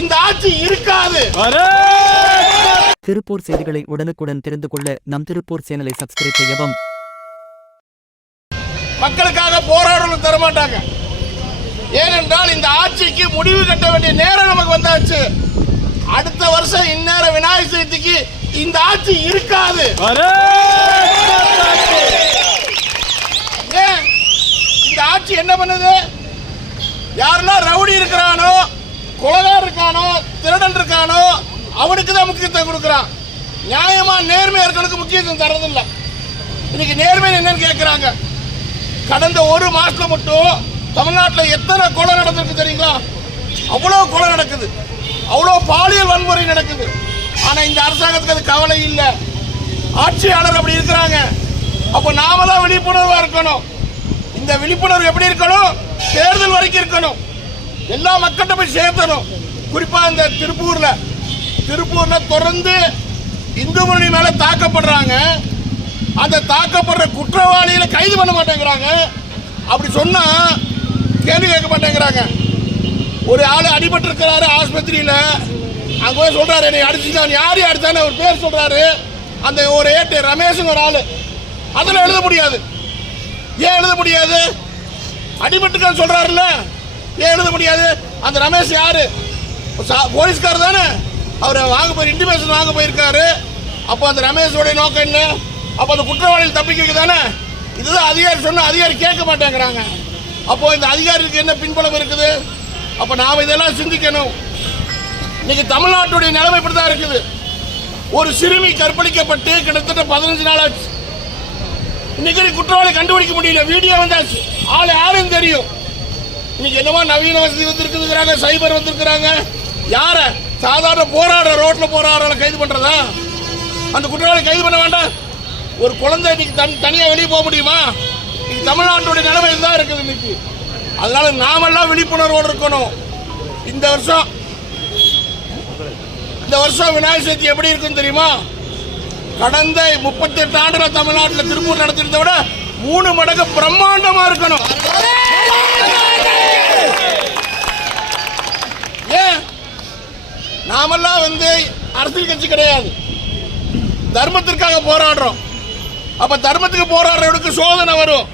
இந்த ஆட்சி இருக்காது. திருப்பூர் செய்திகளை உடனுக்குடன் தெரிந்து கொள்ள நம் திருப்பூர் சேனலை சப்ஸ்கிரைப் செய்யவும். மக்களுக்காக போராடணும் தரமாட்டாங்க. ஏனென்றால் இந்த ஆட்சிக்கு முடிவு கட்ட வேண்டிய நேரம் நமக்கு வந்தாச்சு. அடுத்த வருஷம் இந்நேரம் விநாயகர் சதுர்த்திக்கு இந்த ஆட்சி இருக்காது. இந்த ஆட்சி என்ன பண்ணுது? யாரெல்லாம் ரவுடி இருக்கிறானோ, கொலைகாரர் இருக்கானோ, திருடன் இருக்கானோ அவனுக்கு தான் முக்கியத்துவம் கொடுக்குறான். நியாயமா நேர்மை இருக்கனுக்கு முக்கியத்துவம் தரதில்லை. இன்னைக்கு நேர்மை என்னன்னு கேட்கிறாங்க. கடந்த ஒரு மாசத்துல மட்டும் தமிழ்நாட்டில் எத்தனை கொலை நடந்திருக்கு தெரியுங்களா? அவ்வளோ கொலை நடக்குது, அவ்வளோ பாலியல் வன்முறை நடக்குது. ஆனா இந்த அரசாங்கத்துக்கு அது கவலை இல்லை. ஆட்சியாளர் அப்படி இருக்கிறாங்க. அப்போ நாம தான் விழிப்புணர்வா இருக்கணும். இந்த விழிப்புணர்வு எப்படி இருக்கணும்? தேர்தல் வரைக்கும் இருக்கணும். எல்லா மக்கள்கிட்ட போய் சேர்த்தணும். குறிப்பா இந்த திருப்பூர்ல தொடர்ந்து இந்து முன்னணி மேல தாக்கப்படுறாங்க. அந்த தாக்கப்படுற குற்றவாளிகளை கைது பண்ண மாட்டேங்கிறாங்க. அப்படி சொன்னா கேள்வி கேட்க மாட்டேங்கிறாங்க. ஒரு ஆள் அடிபட்டு இருக்கிறாரு ஆஸ்பத்திரியில, அங்க போய் சொல்றாரு என்னை அடிச்சுட்டான். யாரு அடிச்சான்னு ஒரு பேர் சொல்றாரு. அந்த ஒரு ஏட்டு ரமேஷ் ஒரு ஆளு அதுல எழுத முடியாது. ஏன் எழுத முடியாது? அடிபட்டுக்கான்னு சொல்றாருல்ல, ஏன் எழுத முடியாது? அந்த ரமேஷ் யாரு? போலீஸ்கார் தானே. அவர் வாங்க போய் இன்டிமேஷன் வாங்க போயிருக்காரு. அப்போ அந்த ரமேஷோட நோக்கம் என்ன? அப்போ அந்த குற்றவாளிகள் தப்பிக்க தானே. இதுதான் அதிகாரி சொன்ன. அதிகாரி கேட்க மாட்டேங்கிறாங்க. அப்போ இந்த அதிகாரிக்கு என்ன பின்புலம் இருக்குது? அப்ப நாம இதெல்லாம் சிந்திக்கணும். இன்னைக்கு தமிழ்நாட்டுடைய நிலைமை இப்படிதான் இருக்குது. ஒரு சிறுமி கற்பழிக்கப்பட்டு கிட்டத்தட்ட 15 நாள் ஆச்சு. இன்னைக்கு குற்றவாளி கண்டுபிடிக்க முடியல. வீடியோ வந்தாச்சு, ஆளும் தெரியும். இன்னைக்கு என்னவா நவீன வசதி வந்திருக்குறாங்க, சைபர் வந்திருக்கிறாங்க. யார சாதாரண போராடுற ரோட்ல போராடுற கைது பண்றதா? அந்த குற்றவாளி கைது பண்ண வேண்டாம்? ஒரு குழந்தை இன்னைக்கு தனியா வெளியே போக முடியுமா? இன்னைக்கு தமிழ்நாட்டுடைய நிலைமை தான் இருக்குது இன்னைக்கு. அதனால நாமெல்லாம் விழிப்புணர்வோடு இருக்கணும். இந்த வருஷம் விநாயகர் சதுர்த்தி எப்படி இருக்குன்னு தெரியுமா? கடந்த 38 ஆண்டுகள் தமிழ்நாட்டில் திருப்பூர் நடத்திருந்த விட 3 மடங்கு பிரம்மாண்டமா இருக்கணும். ஏன்? நாமெல்லாம் அரசியல் கட்சி கிடையாது, தர்மத்திற்காக போராடுறோம். அப்ப தர்மத்துக்கு போராடுறவனுக்கு சோதனை வரும்,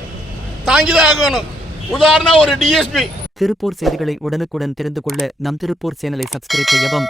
தாங்கிதான் ஆகணும். உதாரணம் ஒரு டிஎஸ்பி. திருப்பூர் செய்திகளை உடனுக்குடன் தெரிந்து கொள்ள நம் திருப்பூர் சேனலை சப்ஸ்கிரைப் செய்யவும்.